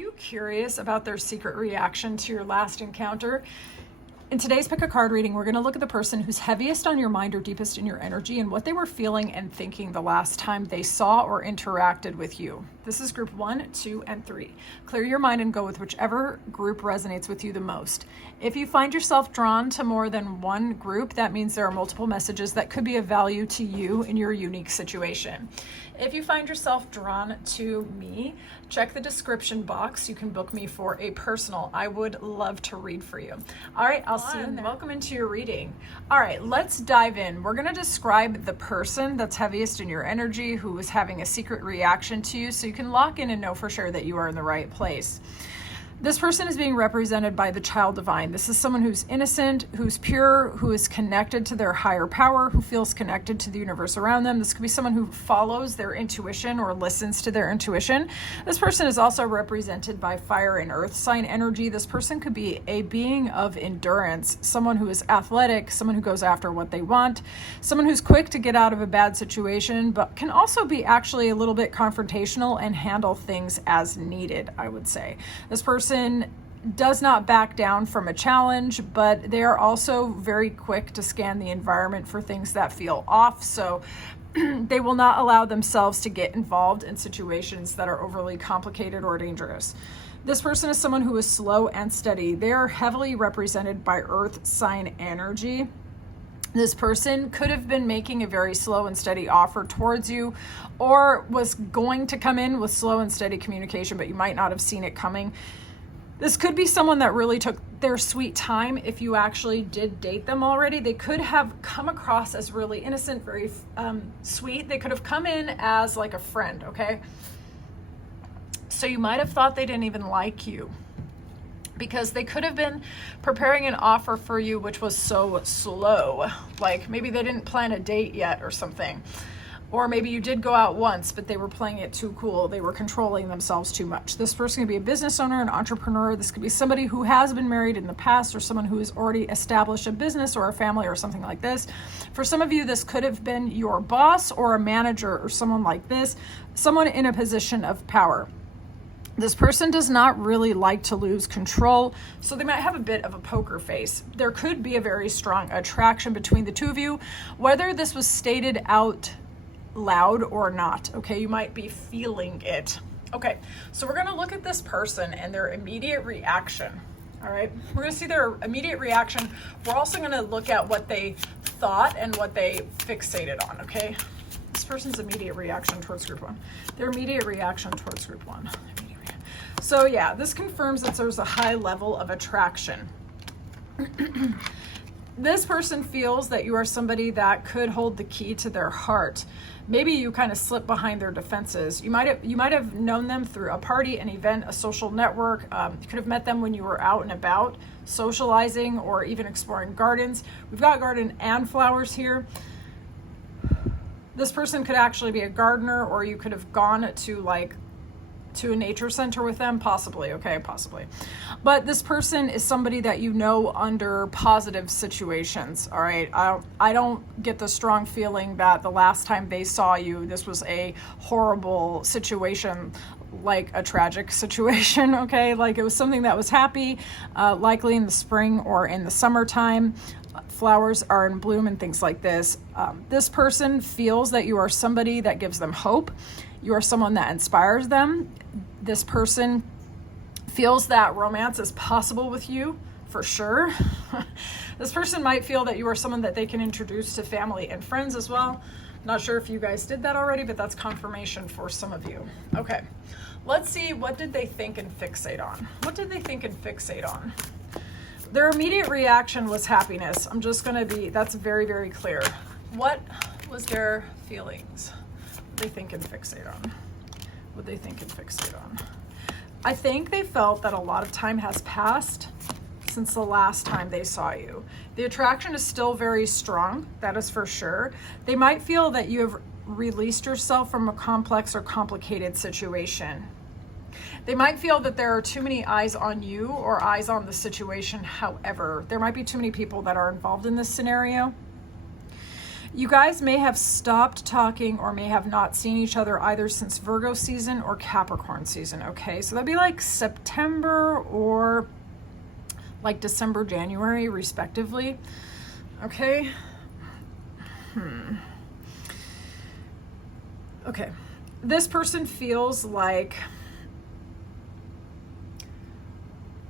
you curious about their secret reaction to your last encounter? In today's Pick a Card reading, we're going to look at the person who's heaviest on your mind or deepest in your energy and what they were feeling and thinking the last time they saw or interacted with you. This is group 1, 2, and 3. Clear your mind and go with whichever group resonates with you the most. If you find yourself drawn to more than one group, that means there are multiple messages that could be of value to you in your unique situation. If you find yourself drawn to me, check the description box. You can book me for a personal. I would love to read for you. All right, I'll see you in there. Welcome into your reading. All right, let's dive in. We're going to describe the person that's heaviest in your energy, who is having a secret reaction to you, so you can lock in and know for sure that you are in the right place. This person is being represented by the child divine. This is someone who's innocent, who's pure, who is connected to their higher power, who feels connected to the universe around them. This could be someone who follows their intuition or listens to their intuition. This person is also represented by fire and earth sign energy. This person could be a being of endurance, someone who is athletic, someone who goes after what they want, someone who's quick to get out of a bad situation, but can also be actually a little bit confrontational and handle things as needed, I would say. This person does not back down from a challenge, but they are also very quick to scan the environment for things that feel off. So they will not allow themselves to get involved in situations that are overly complicated or dangerous. This person is someone who is slow and steady. They are heavily represented by earth sign energy. This person could have been making a very slow and steady offer towards you, or was going to come in with slow and steady communication, but you might not have seen it coming. This could be someone that really took their sweet time. If you actually did date them already, they could have come across as really innocent, very sweet. They could have come in as like a friend, okay? So you might have thought they didn't even like you, because they could have been preparing an offer for you which was so slow. Like maybe they didn't plan a date yet or something. Or maybe you did go out once, but they were playing it too cool. They were controlling themselves too much. This person could be a business owner, an entrepreneur. This could be somebody who has been married in the past, or someone who has already established a business or a family or something like this. For some of you, this could have been your boss or a manager or someone like this, someone in a position of power. This person does not really like to lose control, so they might have a bit of a poker face. There could be a very strong attraction between the two of you, whether this was stated out loud or not. Okay, you might be feeling it. Okay, so we're going to look at this person and their immediate reaction. All right, we're going to see their immediate reaction. We're also going to look at what they thought and what they fixated on. Okay, this person's immediate reaction towards group 1, their immediate reaction towards group 1. So yeah, this confirms that there's a high level of attraction. This person feels that you are somebody that could hold the key to their heart. Maybe you kind of slip behind their defenses. You might have known them through a party, an event, a social network. You could have met them when you were out and about, socializing, or even exploring gardens. We've got garden and flowers here. This person could actually be a gardener, or you could have gone to a nature center with them, possibly, okay, possibly. But this person is somebody that you know under positive situations, all right? I don't get the strong feeling that the last time they saw you, this was a horrible situation, like a tragic situation, okay? Like it was something that was happy, likely in the spring or in the summertime. Flowers are in bloom and things like this. This person feels that you are somebody that gives them hope. You are someone that inspires them. This person feels that romance is possible with you, for sure. This person might feel that you are someone that they can introduce to family and friends as well. Not sure if you guys did that already, but that's confirmation for some of you. Okay, let's see, what did they think and fixate on? What did they think and fixate on? Their immediate reaction was happiness. I'm just gonna that's very, very clear. What was their feelings? What they think and fixate on? What they think and fixate on? I think they felt that a lot of time has passed since the last time they saw you. The attraction is still very strong, that is for sure. They might feel that you have released yourself from a complex or complicated situation. They might feel that there are too many eyes on you or eyes on the situation. However, there might be too many people that are involved in this scenario. You guys may have stopped talking or may have not seen each other either since Virgo season or Capricorn season, okay? So that'd be like September or like December, January, respectively, okay? Okay, this person feels like,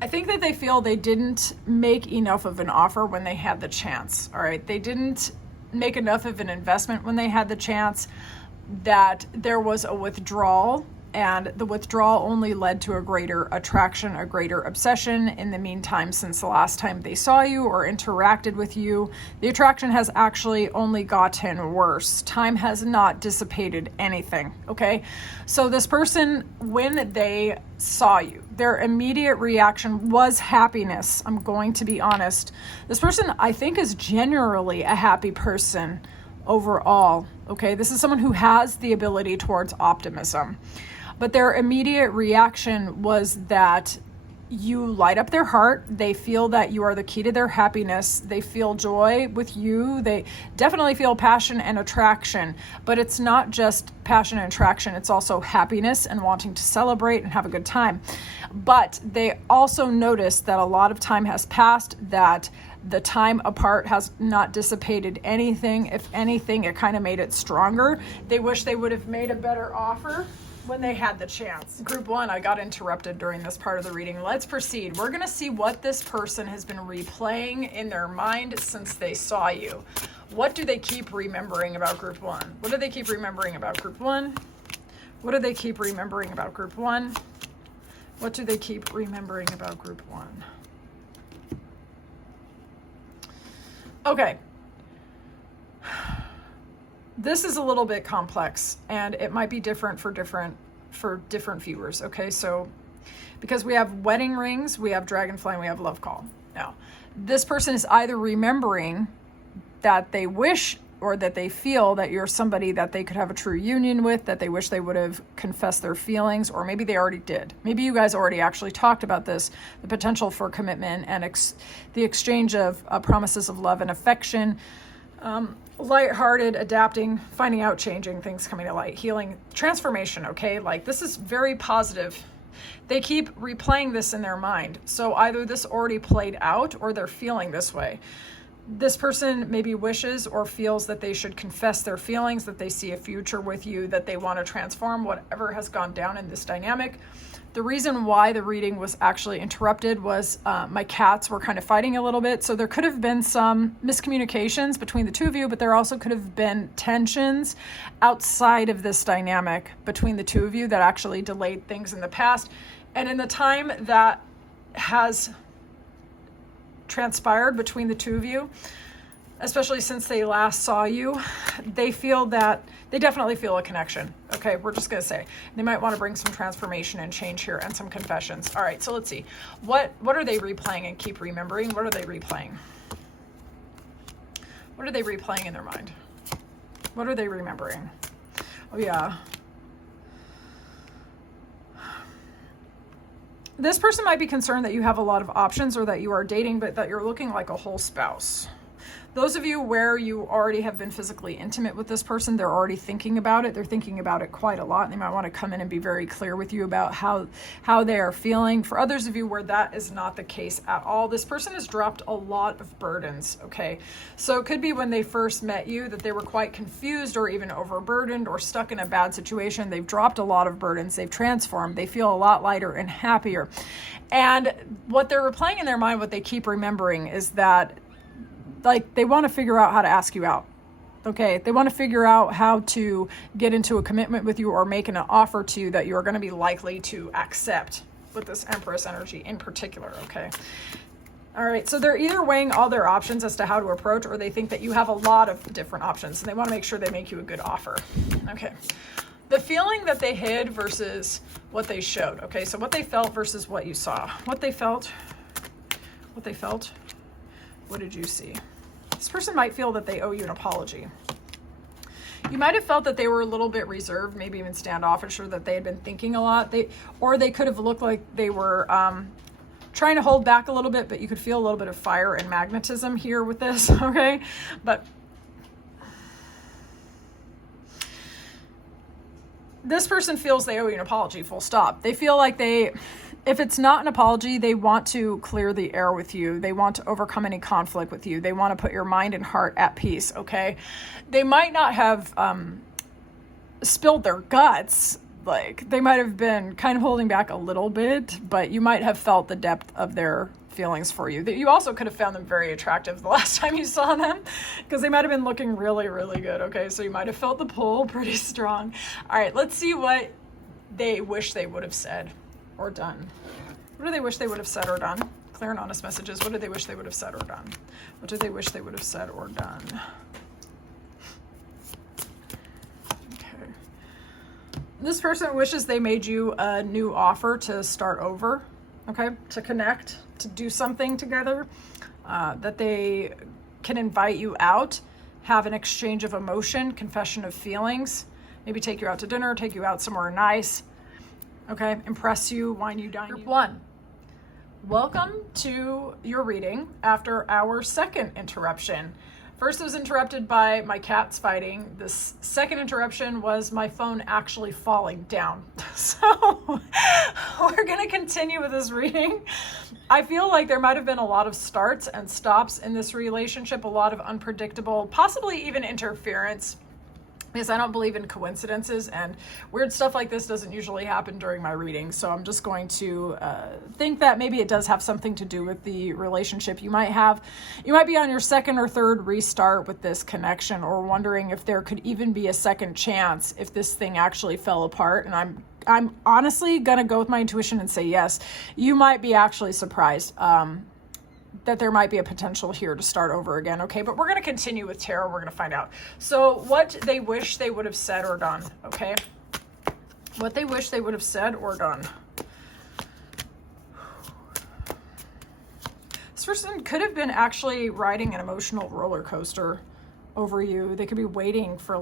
I think that they feel they didn't make enough of an offer when they had the chance, all right? They didn't make enough of an investment when they had the chance, that there was a withdrawal, and the withdrawal only led to a greater attraction, a greater obsession. In the meantime, since the last time they saw you or interacted with you, the attraction has actually only gotten worse. Time has not dissipated anything, okay? So this person, when they saw you, their immediate reaction was happiness. I'm going to be honest. This person, I think, is generally a happy person overall, okay? This is someone who has the ability towards optimism. But their immediate reaction was that you light up their heart. They feel that you are the key to their happiness. They feel joy with you. They definitely feel passion and attraction, but it's not just passion and attraction. It's also happiness and wanting to celebrate and have a good time. But they also notice that a lot of time has passed, that the time apart has not dissipated anything. If anything, it kind of made it stronger. They wish they would have made a better offer when they had the chance. Group 1, I got interrupted during this part of the reading. Let's proceed. We're going to see what this person has been replaying in their mind since they saw you. What do they keep remembering about Group 1? What do they keep remembering about Group 1? What do they keep remembering about Group 1? What do they keep remembering about Group 1? Okay. This is a little bit complex, and it might be different for different viewers, okay? So because we have wedding rings, we have dragonfly, and we have love call. Now, this person is either remembering that they wish or that they feel that you're somebody that they could have a true union with, that they wish they would have confessed their feelings, or maybe they already did. Maybe you guys already actually talked about this, the potential for commitment and the exchange of promises of love and affection, lighthearted, adapting, finding out, changing, things coming to light, healing, transformation, okay? Like, this is very positive. They keep replaying this in their mind. So either this already played out or they're feeling this way. This person maybe wishes or feels that they should confess their feelings, that they see a future with you, that they want to transform whatever has gone down in this dynamic. The reason why the reading was actually interrupted was my cats were kind of fighting a little bit. So there could have been some miscommunications between the two of you, but there also could have been tensions outside of this dynamic between the two of you that actually delayed things in the past. And in the time that has transpired between the two of you, especially since they last saw you, they definitely feel a connection. Okay, we're just gonna say they might want to bring some transformation and change here and some confessions. All right, so let's see. What are they replaying and keep remembering? What are they replaying? What are they replaying in their mind? What are they remembering? Oh yeah. This person might be concerned that you have a lot of options or that you are dating, but that you're looking like a whole spouse. Those of you where you already have been physically intimate with this person, they're already thinking about it. They're thinking about it quite a lot. And they might want to come in and be very clear with you about how they are feeling. For others of you where that is not the case at all, this person has dropped a lot of burdens, okay? So it could be when they first met you that they were quite confused or even overburdened or stuck in a bad situation. They've dropped a lot of burdens. They've transformed. They feel a lot lighter and happier. And what they're replaying in their mind, what they keep remembering is that, like, they want to figure out how to ask you out. Okay, they want to figure out how to get into a commitment with you or make an offer to you that you're going to be likely to accept with this Empress energy in particular, okay? All right, so they're either weighing all their options as to how to approach, or they think that you have a lot of different options and they want to make sure they make you a good offer. Okay, the feeling that they hid versus what they showed. Okay, so what they felt versus what you saw. What they felt, what did you see? This person might feel that they owe you an apology. You might have felt that they were a little bit reserved, maybe even standoffish, or that they had been thinking a lot. Or they could have looked like they were trying to hold back a little bit, but you could feel a little bit of fire and magnetism here with this, okay? But this person feels they owe you an apology, full stop. They feel like if it's not an apology, they want to clear the air with you. They want to overcome any conflict with you. They want to put your mind and heart at peace, okay? They might not have spilled their guts. Like, they might have been kind of holding back a little bit, but you might have felt the depth of their feelings for you. You also could have found them very attractive the last time you saw them, because they might have been looking really, really good, okay? So you might have felt the pull pretty strong. All right, let's see what they wish they would have said or done. What do they wish they would have said or done? Clear and honest messages. What do they wish they would have said or done? What do they wish they would have said or done? Okay. This person wishes they made you a new offer to start over, okay? To connect, to do something together, that they can invite you out, have an exchange of emotion, confession of feelings, maybe take you out to dinner, take you out somewhere nice, okay? Impress you, wine you, dine you. Group 1. Welcome to your reading after our second interruption. First, it was interrupted by my cats fighting. This second interruption was my phone actually falling down. So we're going to continue with this reading. I feel like there might have been a lot of starts and stops in this relationship, a lot of unpredictable, possibly even interference, because I don't believe in coincidences, and weird stuff like this doesn't usually happen during my reading. So I'm just going to think that maybe it does have something to do with the relationship you might have. You might be on your second or third restart with this connection, or wondering if there could even be a second chance if this thing actually fell apart. And I'm honestly gonna go with my intuition and say yes. You might be actually surprised that there might be a potential here to start over again, okay? But we're going to continue with tarot. We're going to find out. So what they wish they would have said or done, okay? What they wish they would have said or done. This person could have been actually riding an emotional roller coaster over you. They could be waiting for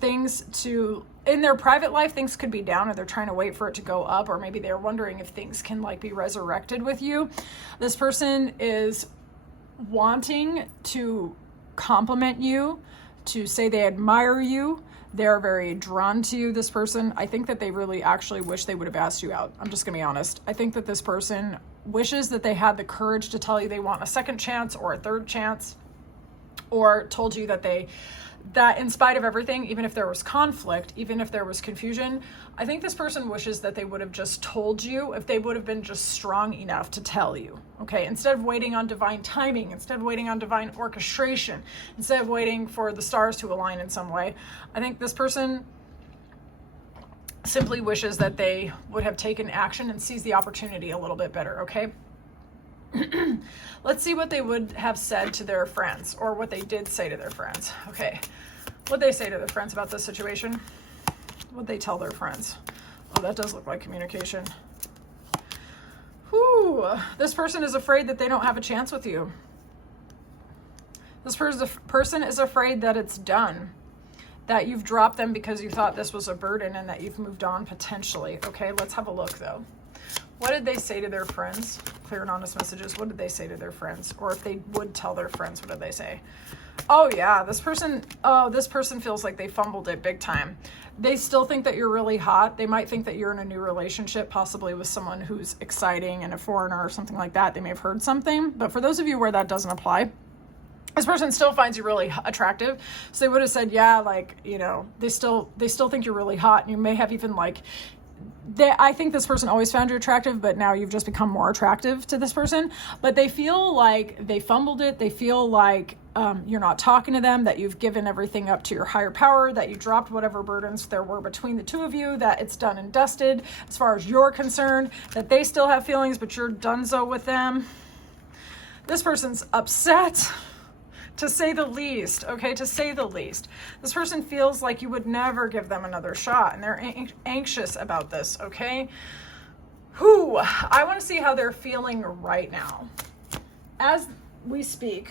things to, in their private life, things could be down and they're trying to wait for it to go up, or maybe they're wondering if things can be resurrected with you. This person is wanting to compliment you, to say they admire you. They're very drawn to you, this person. I think that they really actually wish they would have asked you out. I'm just gonna be honest. I think that this person wishes that they had the courage to tell you they want a second chance or a third chance, or told you that in spite of everything, even if there was conflict, even if there was confusion, I think this person wishes that they would have just told you, if they would have been just strong enough to tell you, okay? Instead of waiting on divine timing, instead of waiting on divine orchestration, instead of waiting for the stars to align in some way, I think this person simply wishes that they would have taken action and seized the opportunity a little bit better, okay? Let's see what they would have said to their friends, or what they did say to their friends. Okay, what they say to their friends about this situation. What they tell their friends. Oh, that does look like communication. Whew. This person is afraid that they don't have a chance with you. This person is afraid that it's done, that you've dropped them because you thought this was a burden, and that you've moved on potentially. Okay, let's have a look though. What did they say to their friends? Clear and honest messages. What did they say to their friends? Or if they would tell their friends, what did they say? Oh yeah, this person feels like they fumbled it big time. They still think that you're really hot. They might think that you're in a new relationship, possibly with someone who's exciting and a foreigner or something like that. They may have heard something, but for those of you where that doesn't apply, this person still finds you really attractive. So they would have said, yeah, they still think you're really hot, and you may have even I think this person always found you attractive, but now you've just become more attractive to this person. But they feel like they fumbled it. They feel like you're not talking to them, that you've given everything up to your higher power, that you dropped whatever burdens there were between the two of you, that it's done and dusted as far as you're concerned, that they still have feelings, but you're donezo with them. This person's upset, to say the least, okay, to say the least. This person feels like you would never give them another shot, and they're anxious about this, okay? I want to see how they're feeling right now. As we speak,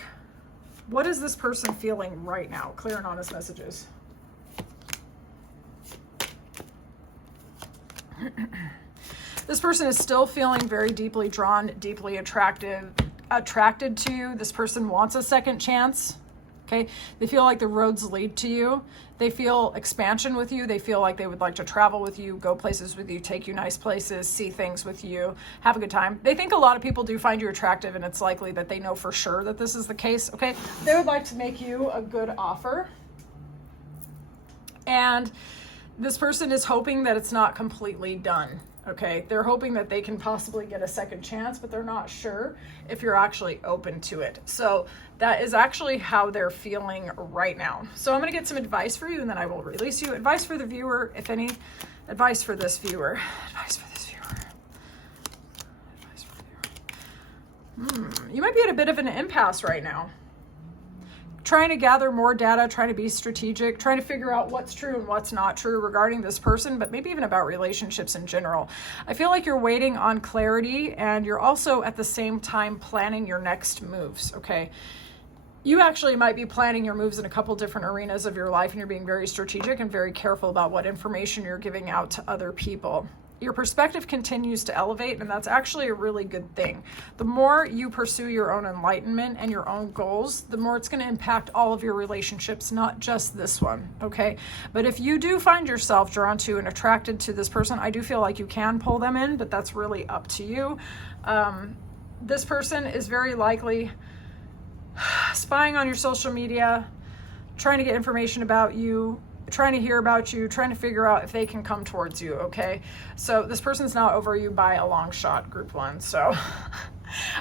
what is this person feeling right now? Clear and honest messages. This person is still feeling very deeply drawn, deeply attracted to you. This person wants a second chance. Okay, they feel like the roads lead to you. They feel expansion with you. They feel like they would like to travel with you, go places with you, take you nice places, see things with you, have a good time. They think a lot of people do find you attractive, and it's likely that they know for sure that this is the case. Okay, they would like to make you a good offer. And this person is hoping that it's not completely done. Okay, they're hoping that they can possibly get a second chance, but they're not sure if you're actually open to it. So that is actually how they're feeling right now. So I'm going to get some advice for you, and then I will release you. Advice for the viewer, if any. Advice for this viewer. Advice for this viewer. Advice for the viewer. You might be at a bit of an impasse right now. Trying to gather more data, trying to be strategic, trying to figure out what's true and what's not true regarding this person, but maybe even about relationships in general. I feel like you're waiting on clarity, and you're also at the same time planning your next moves, okay? You actually might be planning your moves in a couple different arenas of your life, and you're being very strategic and very careful about what information you're giving out to other people. Your perspective continues to elevate, and that's actually a really good thing. The more you pursue your own enlightenment and your own goals, the more it's going to impact all of your relationships, not just this one, okay? But if you do find yourself drawn to and attracted to this person, I do feel like you can pull them in, but that's really up to you. This person is very likely spying on your social media, trying to get information about you, trying to hear about you, trying to figure out if they can come towards you, okay? So this person's not over you by a long shot, group one. So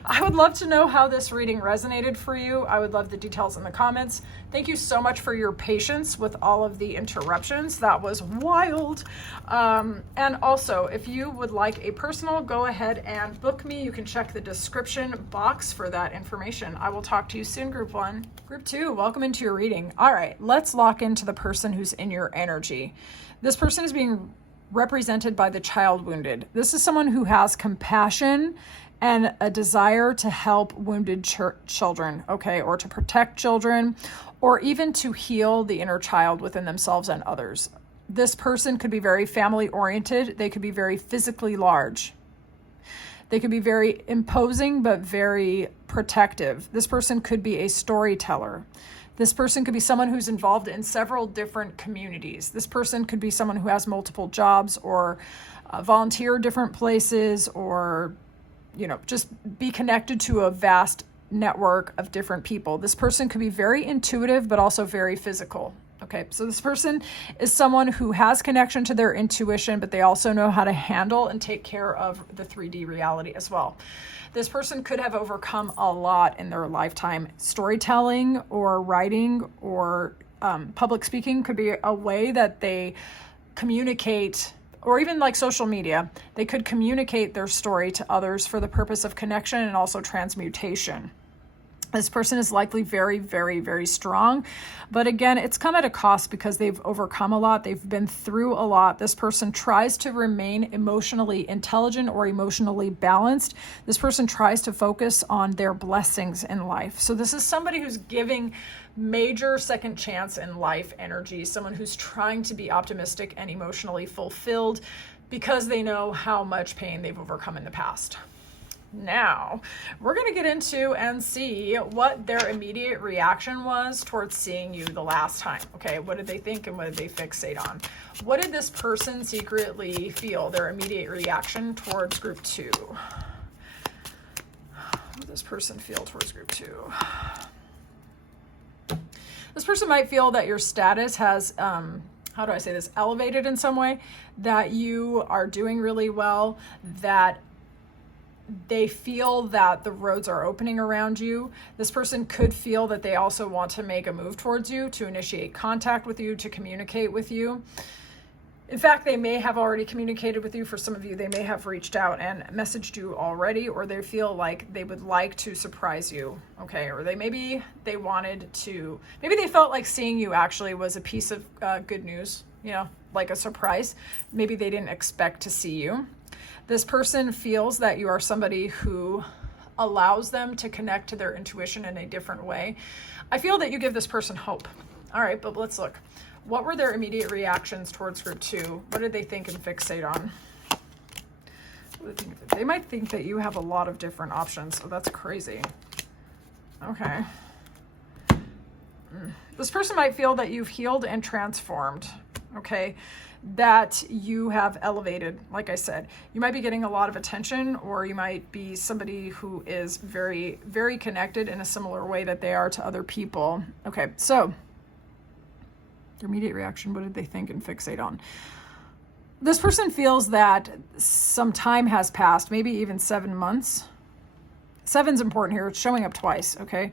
I would love to know how this reading resonated for you. I would love the details in the comments. Thank you so much for your patience with all of the interruptions. That was wild. And also, if you would like a personal, go ahead and book me. You can check the description box for that information. I will talk to you soon, group one. Group two, welcome into your reading. All right, let's lock into the person who's in your energy. This person is being represented by the child wounded. This is someone who has compassion and a desire to help wounded children, okay, or to protect children, or even to heal the inner child within themselves and others. This person could be very family oriented. They could be very physically large. They could be very imposing, but very protective. This person could be a storyteller. This person could be someone who's involved in several different communities. This person could be someone who has multiple jobs, or volunteer different places, or just be connected to a vast network of different people. This person could be very intuitive, but also very physical. Okay, so this person is someone who has connection to their intuition, but they also know how to handle and take care of the 3D reality as well. This person could have overcome a lot in their lifetime. Storytelling or writing or public speaking could be a way that they communicate, or even like social media, they could communicate their story to others for the purpose of connection and also transmutation. This person is likely very, very, very strong. But again, it's come at a cost because they've overcome a lot. They've been through a lot. This person tries to remain emotionally intelligent or emotionally balanced. This person tries to focus on their blessings in life. So this is somebody who's giving major second chance in life energy, someone who's trying to be optimistic and emotionally fulfilled because they know how much pain they've overcome in the past. Now, we're going to get into and see what their immediate reaction was towards seeing you the last time. Okay, what did they think and what did they fixate on? What did this person secretly feel, their immediate reaction towards group two? What did this person feel towards group two? This person might feel that your status has, how do I say this, elevated in some way, that you are doing really well, that they feel that the roads are opening around you. This person could feel that they also want to make a move towards you, to initiate contact with you, to communicate with you. In fact, they may have already communicated with you. For some of you, they may have reached out and messaged you already, or they feel like they would like to surprise you, okay? Or maybe they felt like seeing you actually was a piece of good news, like a surprise. Maybe they didn't expect to see you. This person feels that you are somebody who allows them to connect to their intuition in a different way. I feel that you give this person hope. All right, but let's look. What were their immediate reactions towards group two? What did they think and fixate on? They might think that you have a lot of different options, so that's crazy. Okay. This person might feel that you've healed and transformed, okay? That you have elevated, like I said. You might be getting a lot of attention, or you might be somebody who is very, very connected in a similar way that they are to other people. Okay, so their immediate reaction, what did they think and fixate on? This person feels that some time has passed, maybe even 7 months. 7's important here. It's showing up twice, okay?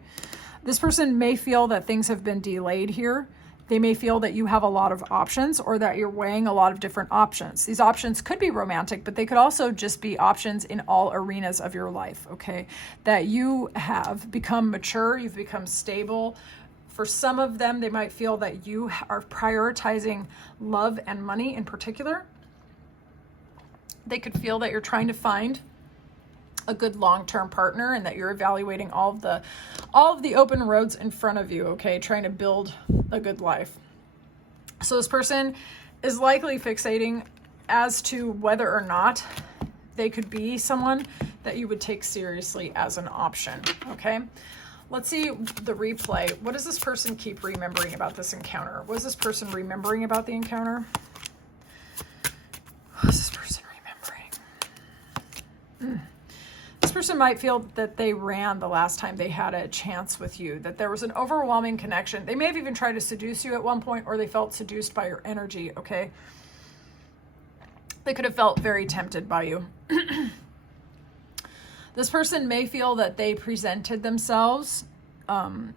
This person may feel that things have been delayed here. They may feel that you have a lot of options, or that you're weighing a lot of different options. These options could be romantic, but they could also just be options in all arenas of your life, okay? That you have become mature, you've become stable. For some of them, they might feel that you are prioritizing love and money in particular. They could feel that you're trying to find a good long-term partner, and that you're evaluating all of the open roads in front of you, okay? Trying to build a good life. So this person is likely fixating as to whether or not they could be someone that you would take seriously as an option, okay? Let's see the replay. What does this person keep remembering about this encounter? What is this person remembering about the encounter? What is this person remembering? This person might feel that they ran the last time they had a chance with you, that there was an overwhelming connection. They may have even tried to seduce you at one point, or they felt seduced by your energy, okay? They could have felt very tempted by you. This person may feel that they presented themselves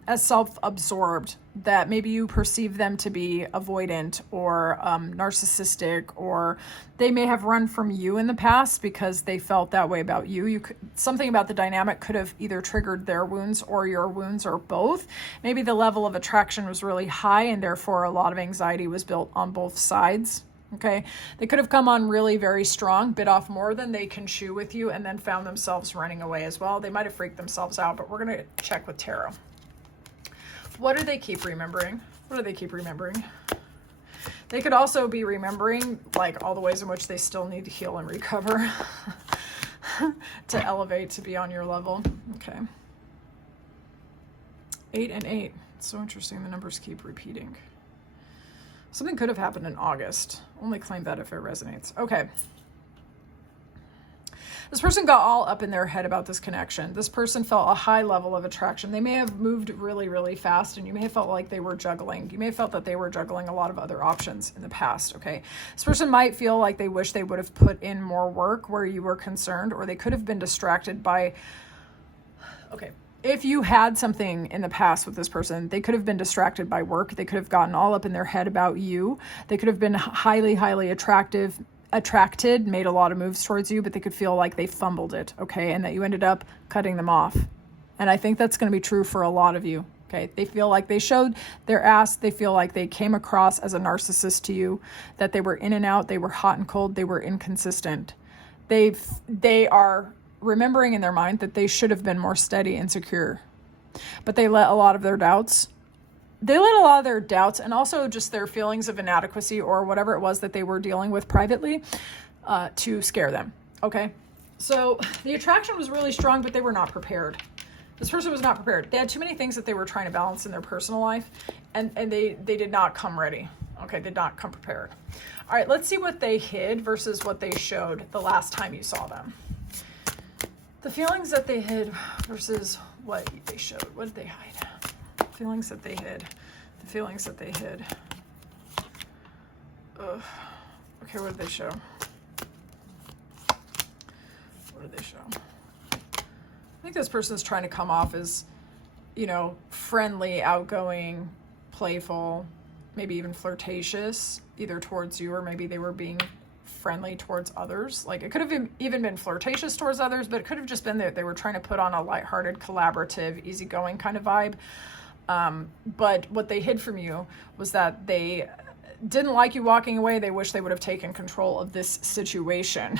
as self-absorbed, that maybe you perceive them to be avoidant or narcissistic, or they may have run from you in the past because they felt that way about you. Something about the dynamic could have either triggered their wounds or your wounds, or both. Maybe the level of attraction was really high, and therefore a lot of anxiety was built on both sides. Okay, they could have come on really very strong, bit off more than they can chew with you, and then found themselves running away as well. They might have freaked themselves out, but we're going to check with tarot. What do they keep remembering? What do they keep remembering? They could also be remembering like all the ways in which they still need to heal and recover to elevate, to be on your level. Okay. 8 and 8. It's so interesting. The numbers keep repeating. Something could have happened in August. Only claim that if it resonates. Okay. This person got all up in their head about this connection. This person felt a high level of attraction. They may have moved really, really fast, and you may have felt like they were juggling. You may have felt that they were juggling a lot of other options in the past, okay? This person might feel like they wish they would have put in more work where you were concerned, or they could have been distracted by, okay, if you had something in the past with this person, they could have been distracted by work. They could have gotten all up in their head about you. They could have been highly, highly attracted, made a lot of moves towards you, but they could feel like they fumbled it, okay? And that you ended up cutting them off. And I think that's going to be true for a lot of you, okay? They feel like they showed their ass. They feel like they came across as a narcissist to you, that they were in and out, they were hot and cold, they were inconsistent. They are remembering in their mind that they should have been more steady and secure, but they let a lot of their doubts and also just their feelings of inadequacy or whatever it was that they were dealing with privately to scare them, okay? So the attraction was really strong, but they were not prepared. This person was not prepared. They had too many things that they were trying to balance in their personal life, and they did not come ready, okay? They did not come prepared. All right, let's see what they hid versus what they showed the last time you saw them. The feelings that they hid versus what they showed. What did they hide? Feelings that they hid. The feelings that they hid. Ugh. Okay, what did they show? What did they show? I think this person's trying to come off as, friendly, outgoing, playful, maybe even flirtatious, either towards you, or maybe they were being friendly towards others. Like, it could have even been flirtatious towards others, but it could have just been that they were trying to put on a lighthearted, collaborative, easygoing kind of vibe. But what they hid from you was that they didn't like you walking away. They wish they would have taken control of this situation.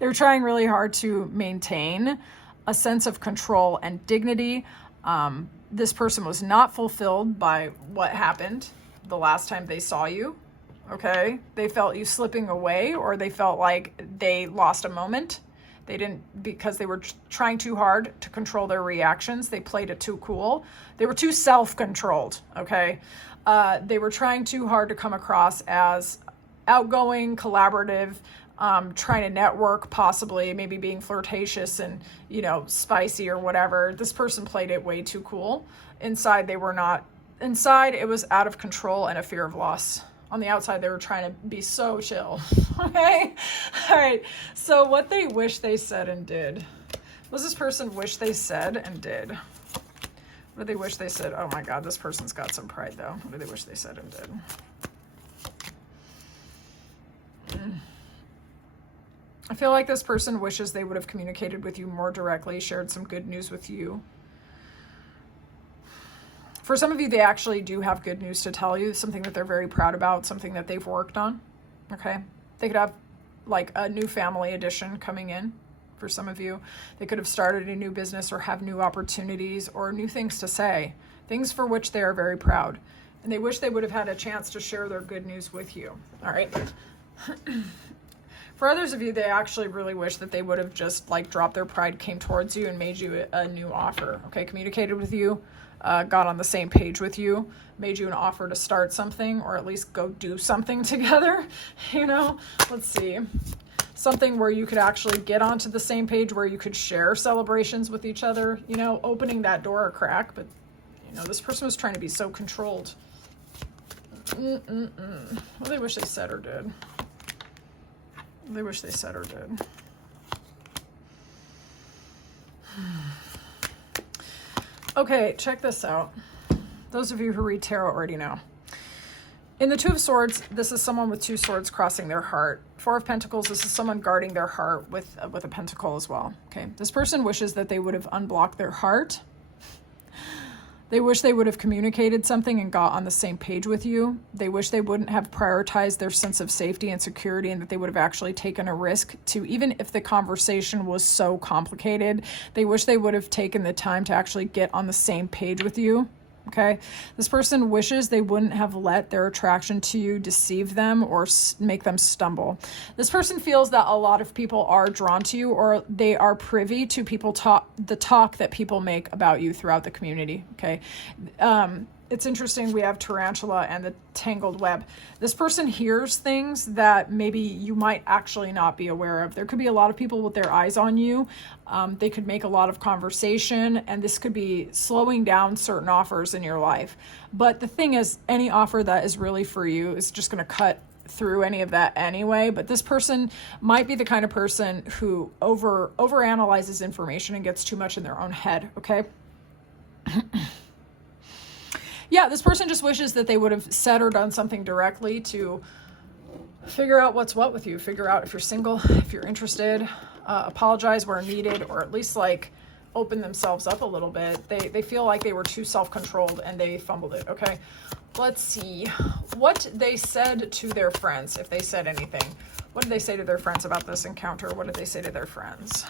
They were trying really hard to maintain a sense of control and dignity. This person was not fulfilled by what happened the last time they saw you. Okay, they felt you slipping away, or they felt like they lost a moment. They didn't, because they were trying too hard to control their reactions. They played it too cool. They were too self-controlled, okay? They were trying too hard to come across as outgoing, collaborative, trying to network, possibly, maybe being flirtatious and, spicy or whatever. This person played it way too cool. Inside, they were not. Inside, it was out of control and a fear of loss. On the outside, they were trying to be so chill. Okay? All right. So what they wish they said and did. What does this person wish they said and did? What do they wish they said? Oh my God, this person's got some pride though. What do they wish they said and did? I feel like this person wishes they would have communicated with you more directly, shared some good news with you. For some of you, they actually do have good news to tell you, something that they're very proud about, something that they've worked on, okay? They could have like a new family addition coming in for some of you. They could have started a new business or have new opportunities or new things to say, things for which they are very proud. And they wish they would have had a chance to share their good news with you, all right? For others of you, they actually really wish that they would have just like dropped their pride, came towards you and made you a new offer, okay? Communicated with you, got on the same page with you, made you an offer to start something or at least go do something together, Let's see. Something where you could actually get onto the same page, where you could share celebrations with each other, opening that door a crack. But, this person was trying to be so controlled. What do they wish they said or did? They wish they said or did. Okay, check this out. Those of you who read tarot already know. In the Two of Swords, this is someone with two swords crossing their heart. Four of Pentacles, this is someone guarding their heart with a pentacle as well. Okay, this person wishes that they would have unblocked their heart. They wish they would have communicated something and got on the same page with you. They wish they wouldn't have prioritized their sense of safety and security, and that they would have actually taken a risk to, even if the conversation was so complicated, they wish they would have taken the time to actually get on the same page with you. Okay, this person wishes they wouldn't have let their attraction to you deceive them or make them stumble. This person feels that a lot of people are drawn to you, or they are privy to the talk that people make about you throughout the community. Okay, it's interesting. We have tarantula and the tangled web. This person hears things that maybe you might actually not be aware of. There could be a lot of people with their eyes on you. They could make a lot of conversation, and this could be slowing down certain offers in your life. But the thing is, any offer that is really for you is just going to cut through any of that anyway. But this person might be the kind of person who overanalyzes information and gets too much in their own head. Okay. Yeah, this person just wishes that they would have said or done something directly to figure out what's what with you, figure out if you're single, if you're interested, apologize where needed, or at least like open themselves up a little bit. They feel like they were too self-controlled and they fumbled it, okay? Let's see what they said to their friends, if they said anything. What did they say to their friends about this encounter? What did they say to their friends?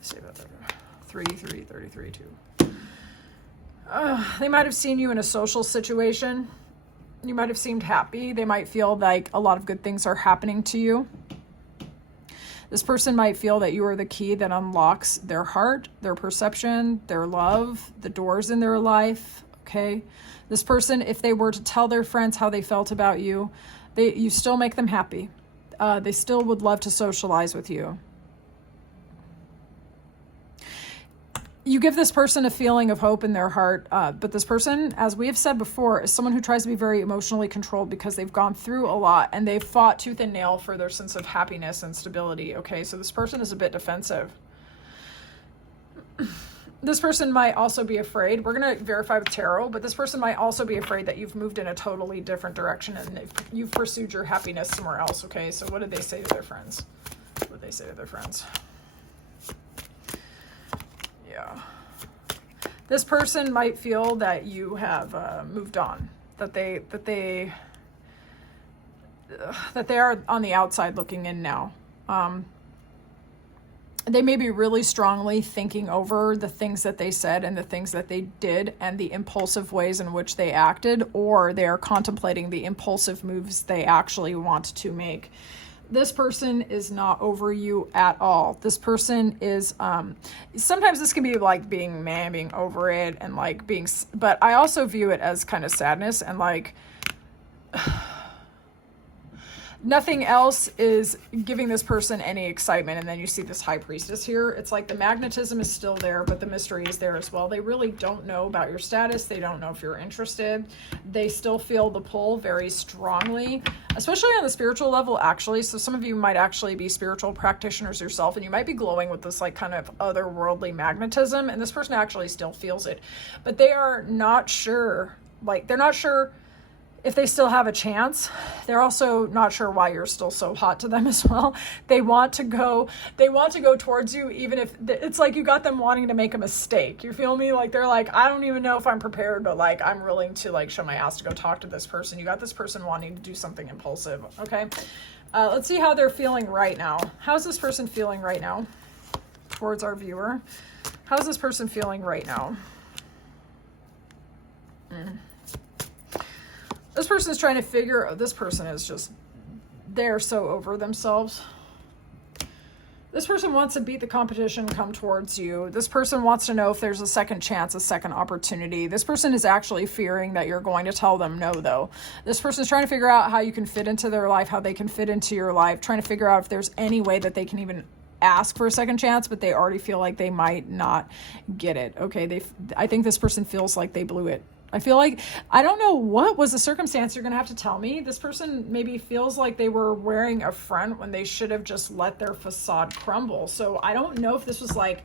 Say about their 33, 2. They might have seen you in a social situation. You might have seemed happy. They might feel like a lot of good things are happening to you. This person might feel that you are the key that unlocks their heart, their perception, their love, the doors in their life, okay? This person, if they were to tell their friends how they felt about you, you still make them happy. They still would love to socialize with you. You give this person a feeling of hope in their heart, but this person, as we have said before, is someone who tries to be very emotionally controlled because they've gone through a lot and they've fought tooth and nail for their sense of happiness and stability, okay? So this person is a bit defensive. This person might also be afraid. We're going to verify with tarot, but this person might also be afraid that you've moved in a totally different direction and you've pursued your happiness somewhere else, okay? So what did they say to their friends? What did they say to their friends? Yeah. This person might feel that you have moved on, that they are on the outside looking in now. They may be really strongly thinking over the things that they said and the things that they did and the impulsive ways in which they acted, or they are contemplating the impulsive moves they actually want to make. This person is not over you at all. This person is, sometimes this can be like being over it and like being, but I also view it as kind of sadness and like, nothing else is giving this person any excitement. And then you see this high priestess here. It's like the magnetism is still there, but the mystery is there as well. They really don't know about your status. They don't know if you're interested. They still feel the pull very strongly, especially on the spiritual level, actually. So some of you might actually be spiritual practitioners yourself, and you might be glowing with this like kind of otherworldly magnetism. And this person actually still feels it, but they are not sure. Like, they're not sure if they still have a chance. They're also not sure why you're still so hot to them as well. They want to go towards you, even if it's like you got them wanting to make a mistake. You feel me? Like, they're like, I don't even know if I'm prepared, but like, I'm willing to like show my ass to go talk to this person. You got this person wanting to do something impulsive. Okay. Let's see how they're feeling right now. How's this person feeling right now towards our viewer? How's this person feeling right now? This person is trying to figure, this person is just, they're so over themselves. This person wants to beat the competition, come towards you. This person wants to know if there's a second chance, a second opportunity. This person is actually fearing that you're going to tell them no, though. This person is trying to figure out how you can fit into their life, how they can fit into your life, trying to figure out if there's any way that they can even ask for a second chance, but they already feel like they might not get it. Okay, I think this person feels like they blew it. I feel like, I don't know what was the circumstance. You're going to have to tell me. This person maybe feels like they were wearing a front when they should have just let their facade crumble. So I don't know if this was like,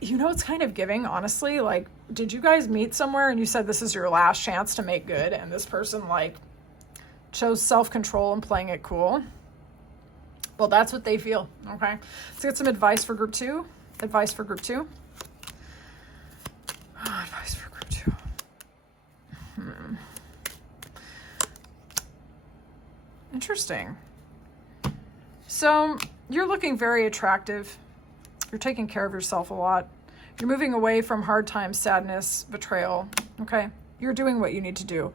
you know, it's kind of giving, honestly. Like, did you guys meet somewhere and you said this is your last chance to make good? And this person like chose self-control and playing it cool. Well, that's what they feel. Okay. Let's get some advice for group 2. Advice for group 2. Advice for group 2. Interesting. So you're looking very attractive. You're taking care of yourself a lot. You're moving away from hard times, sadness, betrayal. Okay. You're doing what you need to do.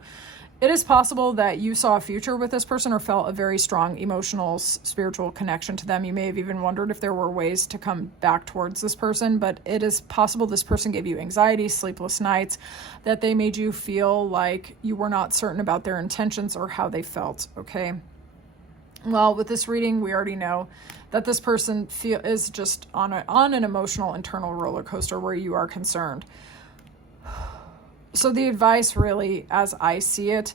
It is possible that you saw a future with this person or felt a very strong emotional, spiritual connection to them. You may have even wondered if there were ways to come back towards this person, but it is possible this person gave you anxiety, sleepless nights, that they made you feel like you were not certain about their intentions or how they felt, okay? Well, with this reading, we already know that this person is just on an emotional internal roller coaster where you are concerned. So the advice really, as I see it,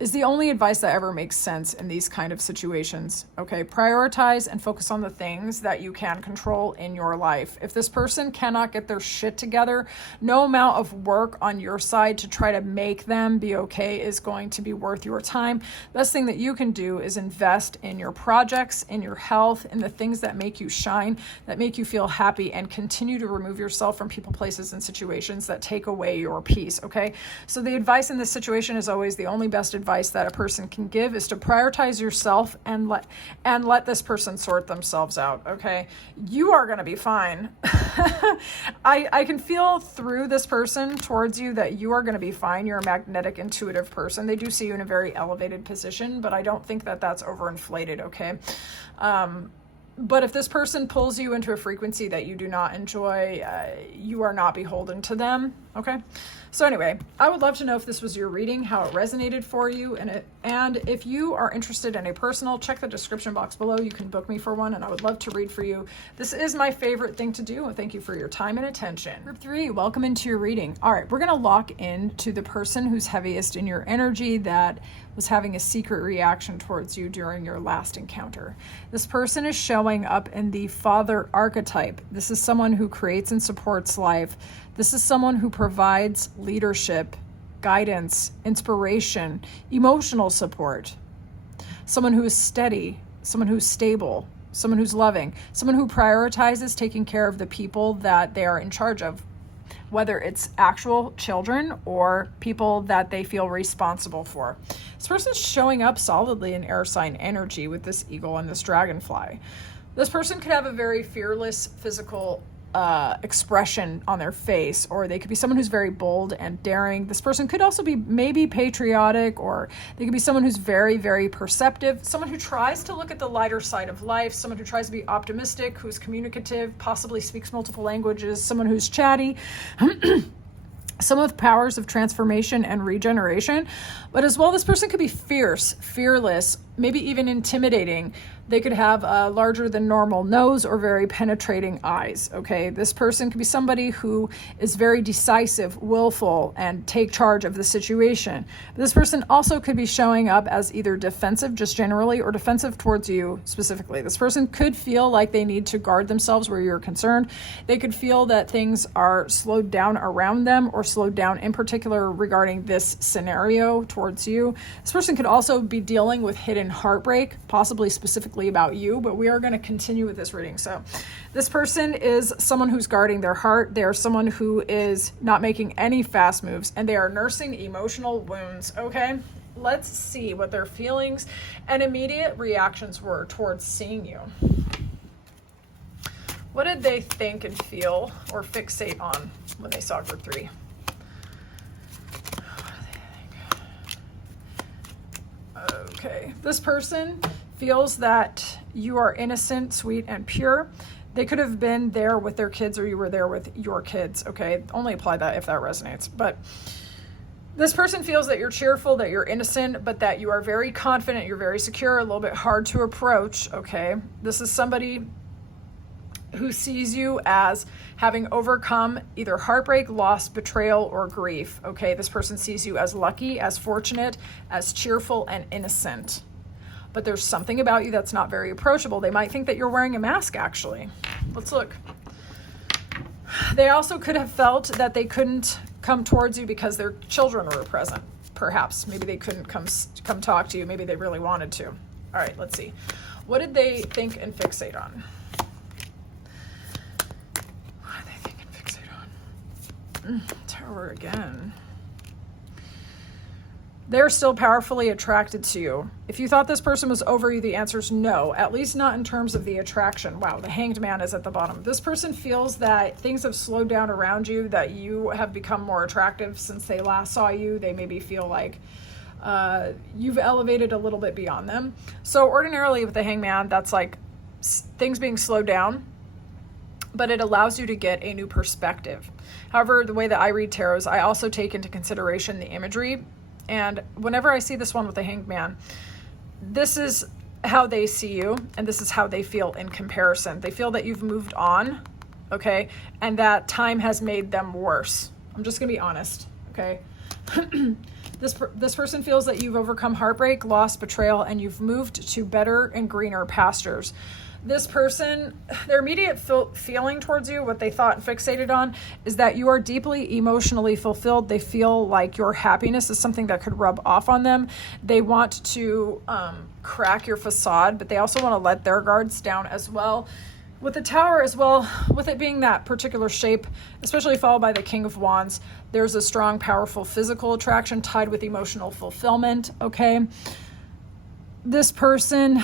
is the only advice that ever makes sense in these kind of situations. Okay, prioritize and focus on the things that you can control in your life. If this person cannot get their shit together, no amount of work on your side to try to make them be okay is going to be worth your time. Best thing that you can do is invest in your projects, in your health, in the things that make you shine, that make you feel happy, and continue to remove yourself from people, places, and situations that take away your peace. Okay, so the advice in this situation is always the only best advice that a person can give is to prioritize yourself and let this person sort themselves out. Okay, you are going to be fine. I can feel through this person towards you that you are going to be fine. You're a magnetic, intuitive person. They do see you in a very elevated position, but I don't think that that's overinflated. Okay. But if this person pulls you into a frequency that you do not enjoy, you are not beholden to them. Okay. So anyway, I would love to know if this was your reading, how it resonated for you. And if you are interested in a personal, check the description box below. You can book me for one, and I would love to read for you. This is my favorite thing to do. And thank you for your time and attention. Group 3, welcome into your reading. All right, we're going to lock into the person who's heaviest in your energy that was having a secret reaction towards you during your last encounter. This person is showing up in the father archetype. This is someone who creates and supports life. This is someone who provides leadership, guidance, inspiration, emotional support. Someone who is steady, someone who's stable, someone who's loving, someone who prioritizes taking care of the people that they are in charge of, whether it's actual children or people that they feel responsible for. This person's showing up solidly in air sign energy with this eagle and this dragonfly. This person could have a very fearless physical expression on their face, or they could be someone who's very bold and daring. This person could also be maybe patriotic, or they could be someone who's very, very perceptive, someone who tries to look at the lighter side of life, someone who tries to be optimistic, who's communicative, possibly speaks multiple languages, someone who's chatty. Some with powers of transformation and regeneration. But as well, this person could be fierce, fearless, maybe even intimidating. They could have a larger than normal nose or very penetrating eyes, okay? This person could be somebody who is very decisive, willful, and take charge of the situation. This person also could be showing up as either defensive just generally or defensive towards you specifically. This person could feel like they need to guard themselves where you're concerned. They could feel that things are slowed down around them or slowed down in particular regarding this scenario towards you. This person could also be dealing with hidden heartbreak, possibly specifically about you, but we are going to continue with this reading. So this person is someone who's guarding their heart. They are someone who is not making any fast moves, and they are nursing emotional wounds. Okay, let's see what their feelings and immediate reactions were towards seeing you. What did they think and feel or fixate on when they saw group 3? Okay, this person feels that you are innocent, sweet, and pure. They could have been there with their kids, or you were there with your kids, okay? Only apply that if that resonates. But this person feels that you're cheerful, that you're innocent, but that you are very confident, you're very secure, a little bit hard to approach, okay? This is somebody who sees you as having overcome either heartbreak, loss, betrayal, or grief, okay? This person sees you as lucky, as fortunate, as cheerful, and innocent. But there's something about you that's not very approachable. They might think that you're wearing a mask, actually. Let's look. They also could have felt that they couldn't come towards you because their children were present, perhaps. Maybe they couldn't come talk to you. Maybe they really wanted to. All right, let's see. What did they think and fixate on? What did they think and fixate on? Tower again. They're still powerfully attracted to you. If you thought this person was over you, the answer is no, at least not in terms of the attraction. Wow, the Hanged Man is at the bottom. This person feels that things have slowed down around you, that you have become more attractive since they last saw you. They maybe feel like you've elevated a little bit beyond them. So ordinarily with the Hanged Man, that's like things being slowed down, but it allows you to get a new perspective. However, the way that I read tarots, I also take into consideration the imagery. And whenever I see this one with the Hanged Man, this is how they see you, and this is how they feel in comparison. They feel that you've moved on, okay, and that time has made them worse. I'm just gonna be honest, okay? This person feels that you've overcome heartbreak, loss, betrayal, and you've moved to better and greener pastures. This person, their immediate feeling towards you, what they thought and fixated on, is that you are deeply emotionally fulfilled. They feel like your happiness is something that could rub off on them. They want to crack your facade, but they also want to let their guards down as well. With the Tower as well, with it being that particular shape, especially followed by the King of Wands, there's a strong, powerful physical attraction tied with emotional fulfillment, okay? This person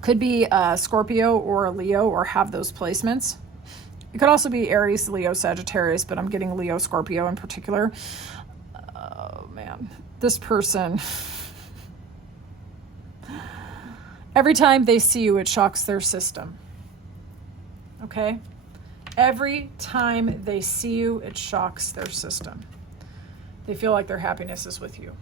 could be a Scorpio or a Leo or have those placements. It could also be Aries, Leo, Sagittarius, but I'm getting Leo, Scorpio in particular. Oh man, this person, every time they see you, it shocks their system. Okay? Every time they see you, it shocks their system. They feel like their happiness is with you.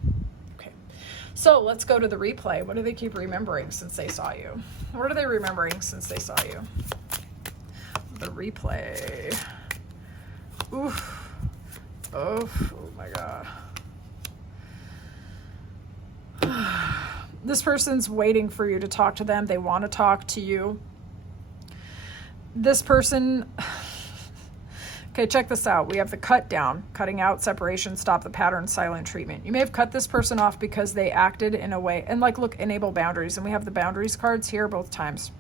So let's go to the replay. What do they keep remembering since they saw you? What are they remembering since they saw you? The replay. Oof. Oh my God. This person's waiting for you to talk to them. They want to talk to you. This person... Okay, check this out. We have the cut down, cutting out, separation, stop the pattern, silent treatment. You may have cut this person off because they acted in a way, and like, look, enable boundaries. And we have the boundaries cards here both times.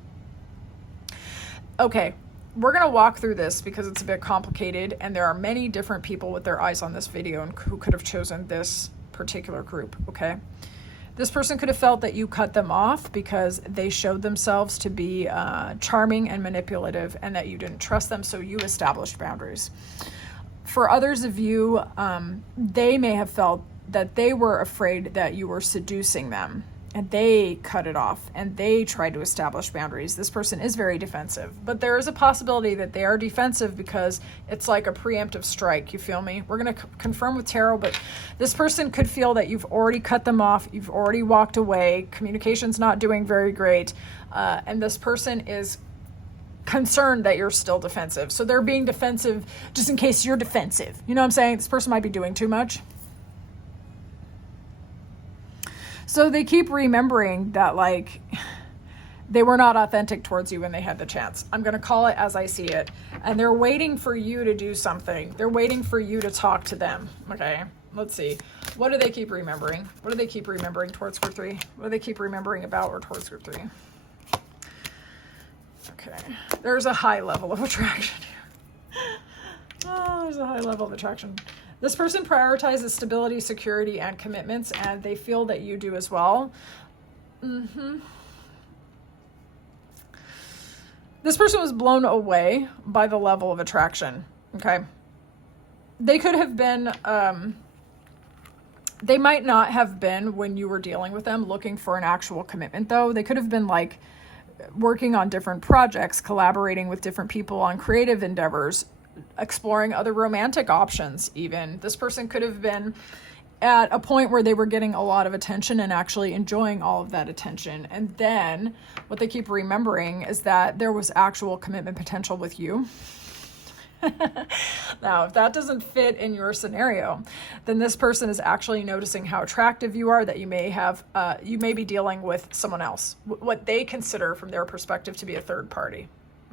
Okay, we're going to walk through this because it's a bit complicated, and there are many different people with their eyes on this video and who could have chosen this particular group, okay? This person could have felt that you cut them off because they showed themselves to be charming and manipulative, and that you didn't trust them, so you established boundaries. For others of you, they may have felt that they were afraid that you were seducing them, and they cut it off and they tried to establish boundaries. This person is very defensive, but there is a possibility that they are defensive because it's like a preemptive strike. You feel me? We're going to confirm with tarot, but this person could feel that you've already cut them off. You've already walked away. Communication's not doing very great. And this person is concerned that you're still defensive. So they're being defensive just in case you're defensive. You know what I'm saying? This person might be doing too much. So they keep remembering that, like, they were not authentic towards you when they had the chance. I'm going to call it as I see it. And they're waiting for you to do something. They're waiting for you to talk to them. Okay, let's see. What do they keep remembering? What do they keep remembering towards group 3? What do they keep remembering about or towards group 3? Okay, there's a high level of attraction here. Oh, there's a high level of attraction. This person prioritizes stability, security, and commitments, and they feel that you do as well. This person was blown away by the level of attraction, okay? They could have been, they might not have been, when you were dealing with them, looking for an actual commitment, though. They could have been, like, working on different projects, collaborating with different people on creative endeavors, exploring other romantic options even. This person could have been at a point where they were getting a lot of attention and actually enjoying all of that attention. And then what they keep remembering is that there was actual commitment potential with you. Now, if that doesn't fit in your scenario, then this person is actually noticing how attractive you are, that you may have, you may be dealing with someone else, what they consider from their perspective to be a third party.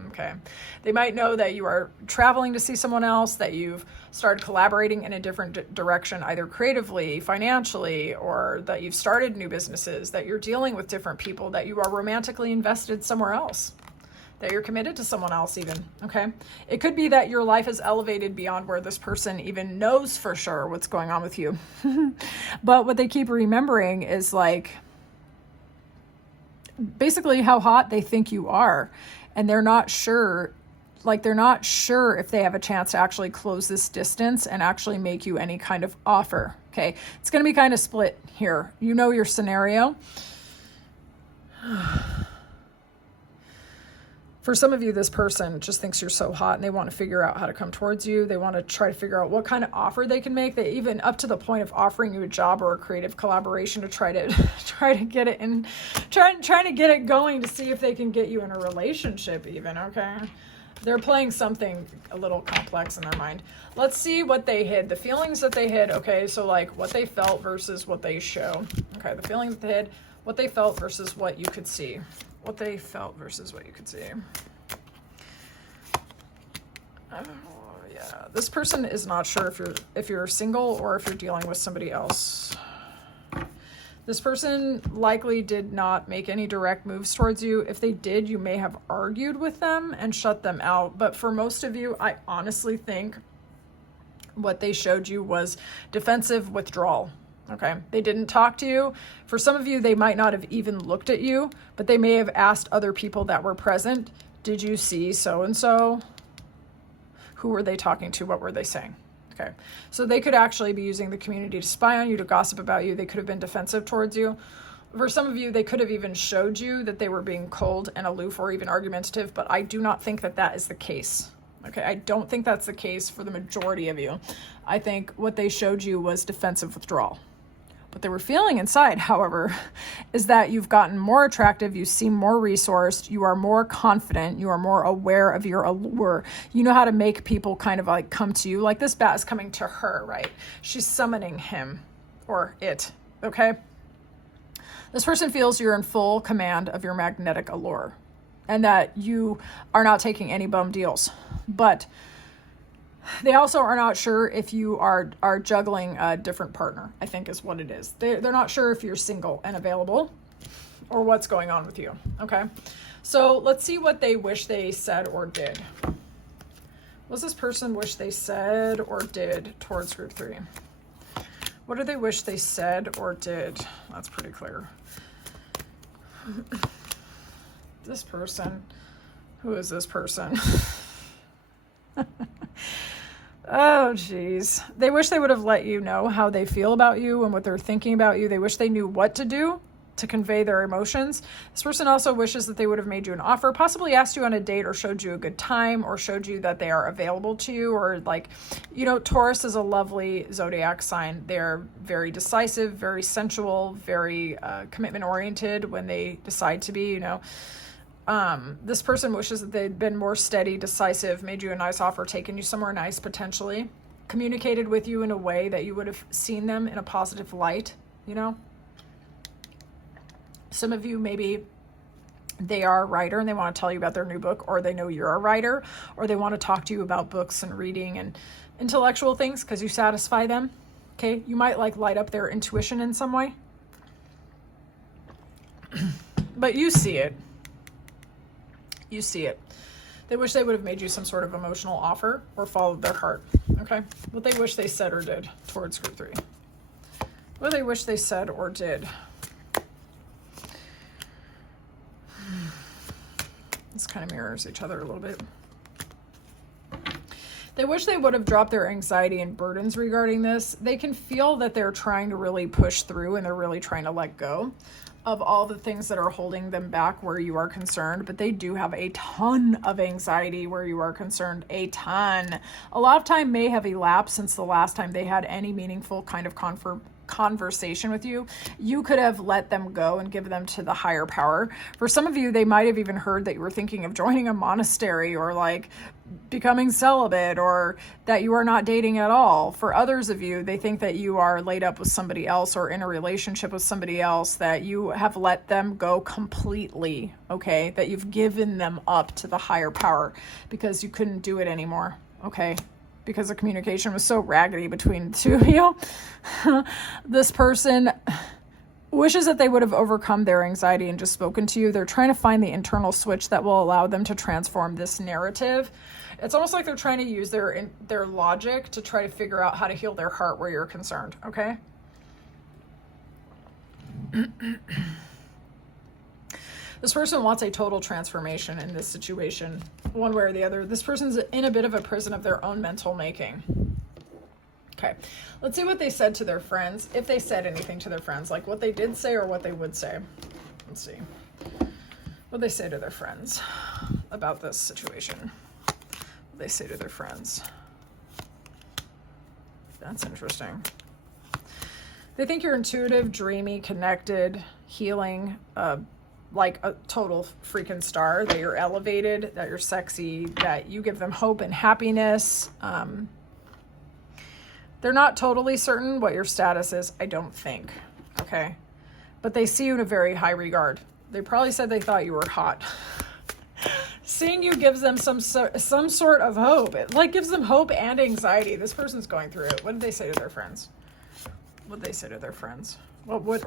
Okay. They might know that you are traveling to see someone else, that you've started collaborating in a different direction, either creatively, financially, or that you've started new businesses, that you're dealing with different people, that you are romantically invested somewhere else, that you're committed to someone else even. Okay. It could be that your life is elevated beyond where this person even knows for sure what's going on with you. But what they keep remembering is, like, basically how hot they think you are. And they're not sure, like, they're not sure if they have a chance to actually close this distance and actually make you any kind of offer. Okay. It's going to be kind of split here. You know your scenario. For some of you, this person just thinks you're so hot and they want to figure out how to come towards you. They want to try to figure out what kind of offer they can make. They even up to the point of offering you a job or a creative collaboration to try to get it in, trying to get it going to see if they can get you in a relationship even, okay? They're playing something a little complex in their mind. Let's see what they hid, the feelings that they hid. Okay, so like what they felt versus what they show. Okay, the feelings that they hid, what they felt versus what you could see. What they felt versus what you could see. Oh, yeah. This person is not sure if you're single or if you're dealing with somebody else. This person likely did not make any direct moves towards you. If they did, you may have argued with them and shut them out. But for most of you, I honestly think what they showed you was defensive withdrawal. Okay, they didn't talk to you. For some of you, they might not have even looked at you, but they may have asked other people that were present, did you see so-and-so? Who were they talking to? What were they saying? Okay, so they could actually be using the community to spy on you, to gossip about you. They could have been defensive towards you. For some of you, they could have even showed you that they were being cold and aloof or even argumentative, but I do not think that that is the case. Okay, I don't think that's the case for the majority of you. I think what they showed you was defensive withdrawal. What they were feeling inside, however, is that you've gotten more attractive, you seem more resourced, you are more confident, you are more aware of your allure. You know how to make people kind of like come to you. Like this bat is coming to her, right? She's summoning him or it, okay? This person feels you're in full command of your magnetic allure and that you are not taking any bum deals. But they also are not sure if you are juggling a different partner, I think is what it is. They're not sure if you're single and available or what's going on with you, okay? So let's see what they wish they said or did. What does this person wish they said or did towards group 3? What do they wish they said or did? That's pretty clear. This person. Who is this person? Oh, geez. They wish they would have let you know how they feel about you and what they're thinking about you. They wish they knew what to do to convey their emotions. This person also wishes that they would have made you an offer, possibly asked you on a date or showed you a good time or showed you that they are available to you, or like, you know, Taurus is a lovely zodiac sign. They're very decisive, very sensual, very commitment oriented when they decide to be, you know. This person wishes that they'd been more steady, decisive, made you a nice offer, taken you somewhere nice, potentially, communicated with you in a way that you would have seen them in a positive light, you know. Some of you, maybe they are a writer and they want to tell you about their new book, or they know you're a writer, or they want to talk to you about books and reading and intellectual things because you satisfy them. Okay, you might like light up their intuition in some way, but you see it. You see it. They wish they would have made you some sort of emotional offer or followed their heart. Okay, what they wish they said or did towards group 3. What do they wish they said or did? This kind of mirrors each other a little bit. They wish they would have dropped their anxiety and burdens regarding this. They can feel that they're trying to really push through and they're really trying to let go of all the things that are holding them back where you are concerned, but they do have a ton of anxiety where you are concerned, a ton. A lot of time may have elapsed since the last time they had any meaningful kind of conversation with you. You could have let them go and give them to the higher power. For some of you, they might have even heard that you were thinking of joining a monastery or like becoming celibate, or that you are not dating at all. For others of you, they think that you are laid up with somebody else or in a relationship with somebody else, that you have let them go completely, okay? That you've given them up to the higher power because you couldn't do it anymore, okay? Because the communication was so raggedy between the two of you. This person wishes that they would have overcome their anxiety and just spoken to you. They're trying to find the internal switch that will allow them to transform this narrative. It's almost like they're trying to use their logic to try to figure out how to heal their heart where you're concerned, okay? This person wants a total transformation in this situation, one way or the other. This person's in a bit of a prison of their own mental making. Okay, let's see what they said to their friends, if they said anything to their friends, like what they did say or what they would say. Let's see. What they say to their friends about this situation. What they say to their friends. That's interesting. They think you're intuitive, dreamy, connected, healing, like a total freaking star, that you're elevated, that you're sexy, that you give them hope and happiness. They're not totally certain what your status is, I don't think, okay? But they see you in a very high regard. They probably said they thought you were hot. Seeing you gives them some sort of hope. It like gives them hope and anxiety. This person's going through it. What did they say to their friends? What did they say to their friends? What would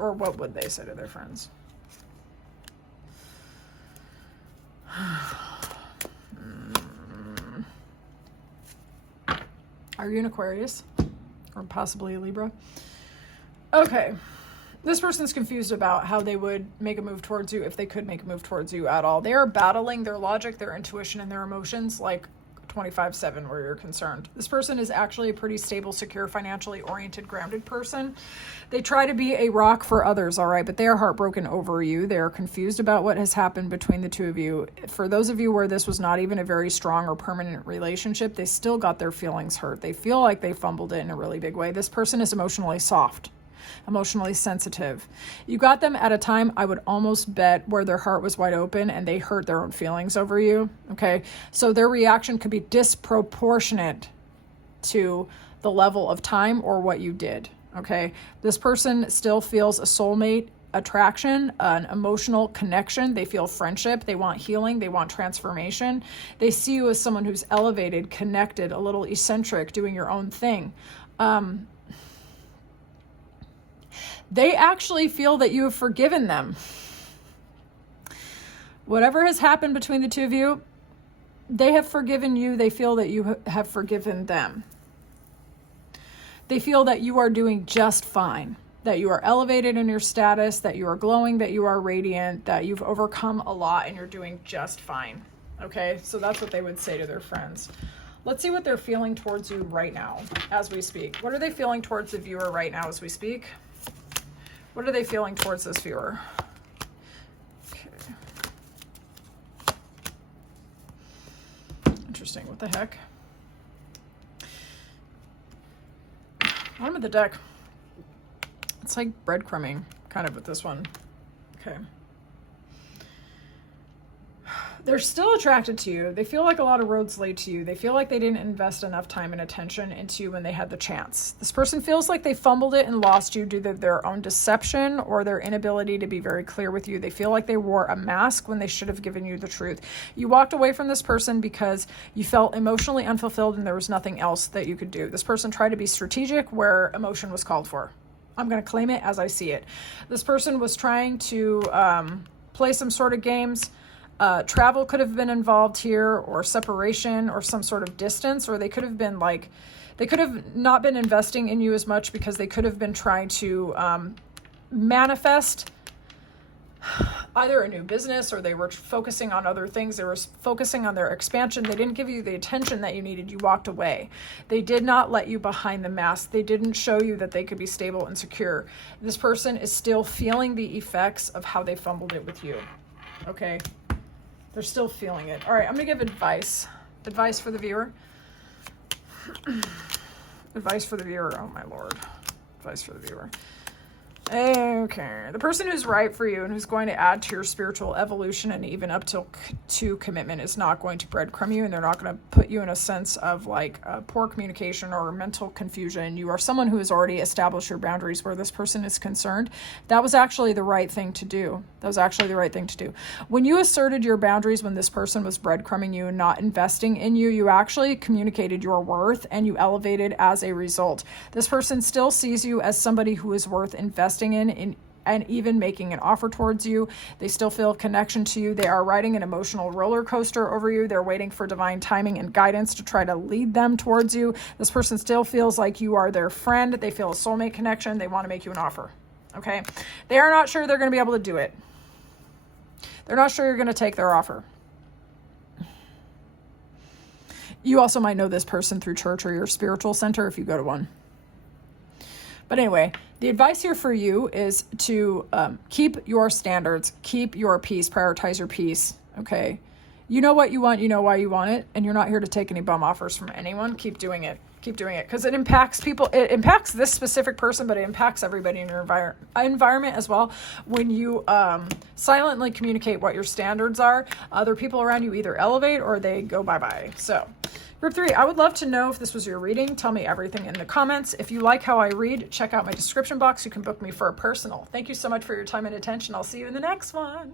they say to their friends? Are you an Aquarius? Or possibly a Libra? Okay. This person's confused about how they would make a move towards you, if they could make a move towards you at all. They are battling their logic, their intuition, and their emotions like 25/7 where you're concerned. This person is actually a pretty stable, secure, financially oriented, grounded person. They try to be a rock for others, all right, but they are heartbroken over you. They are confused about what has happened between the two of you. For those of you where this was not even a very strong or permanent relationship, they still got their feelings hurt. They feel like they fumbled it in a really big way. This person is emotionally soft, emotionally sensitive. You got them at a time, I would almost bet, where their heart was wide open and they hurt their own feelings over you, okay? So their reaction could be disproportionate to the level of time or what you did, okay? This person still feels a soulmate attraction, an emotional connection. They feel friendship. They want healing. They want transformation. They see you as someone who's elevated, connected, a little eccentric, doing your own thing. They actually feel that you have forgiven them. Whatever has happened between the two of you, they have forgiven you. They feel that you have forgiven them. They feel that you are doing just fine, that you are elevated in your status, that you are glowing, that you are radiant, that you've overcome a lot and you're doing just fine. Okay, so that's what they would say to their friends. Let's see what they're feeling towards you right now as we speak. What are they feeling towards the viewer right now as we speak? What are they feeling towards this viewer? Okay. Interesting. What the heck? Bottom of the deck. It's like breadcrumbing, kind of, with this one. Okay. They're still attracted to you. They feel like a lot of roads lead to you. They feel like they didn't invest enough time and attention into you when they had the chance. This person feels like they fumbled it and lost you due to their own deception or their inability to be very clear with you. They feel like they wore a mask when they should have given you the truth. You walked away from this person because you felt emotionally unfulfilled and there was nothing else that you could do. This person tried to be strategic where emotion was called for. I'm going to claim it as I see it. This person was trying to play some sort of games. Travel could have been involved here, or separation, or some sort of distance, or they could have been like, they could have not been investing in you as much because they could have been trying to manifest either a new business, or they were focusing on other things. They were focusing on their expansion. They didn't give you the attention that you needed. You walked away. They did not let you behind the mask. They didn't show you that they could be stable and secure. This person is still feeling the effects of how they fumbled it with you. Okay. They're still feeling it. All right, I'm going to give advice. Advice for the viewer. Advice for the viewer. Oh, my Lord. Advice for the viewer. Okay. The person who's right for you and who's going to add to your spiritual evolution and even up to commitment is not going to breadcrumb you, and they're not going to put you in a sense of like poor communication or mental confusion. You are someone who has already established your boundaries where this person is concerned. That was actually the right thing to do. That was actually the right thing to do. When you asserted your boundaries when this person was breadcrumbing you and not investing in you, you actually communicated your worth and you elevated as a result. This person still sees you as somebody who is worth investing in and even making an offer towards you. They still feel connection to you. They are riding an emotional roller coaster over you. They're waiting for divine timing and guidance to try to lead them towards you. This person still feels like you are their friend. They feel a soulmate connection. They want to make you an offer. Okay. They are not sure they're going to be able to do it. They're not sure you're going to take their offer. You also might know this person through church or your spiritual center if you go to one. But anyway, the advice here for you is to keep your standards, keep your peace, prioritize your peace, okay? You know what you want, you know why you want it, and you're not here to take any bum offers from anyone. Keep doing it. Keep doing it, because it impacts people. It impacts this specific person, but it impacts everybody in your environment as well. When you silently communicate what your standards are, other people around you either elevate or they go bye-bye. So, Group 3, I would love to know if this was your reading. Tell me everything in the comments. If you like how I read, check out my description box. You can book me for a personal. Thank you so much for your time and attention. I'll see you in the next one.